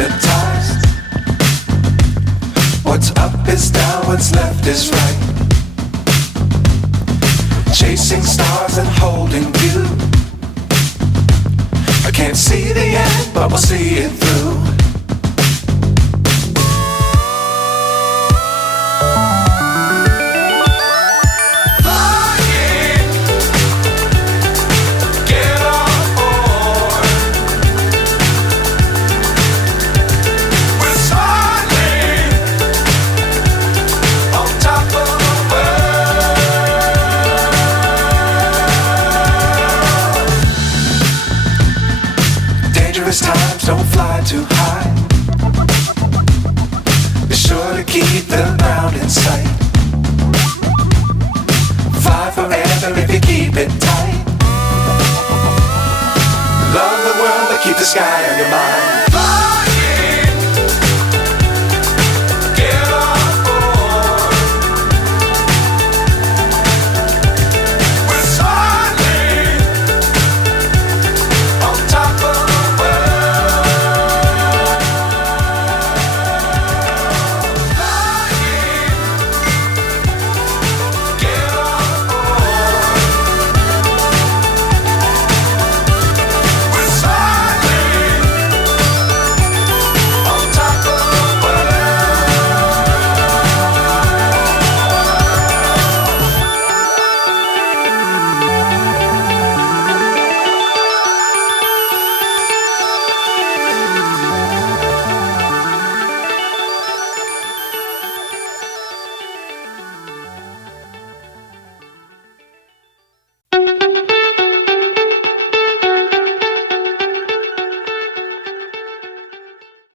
hypnotized. What's up is down, what's left is right. Chasing stars and holding you. I can't see the end, but we'll see it through. Times don't fly too high. Be sure to keep the ground in sight. Fly forever if you keep it tight. Love the world but keep the sky on your mind.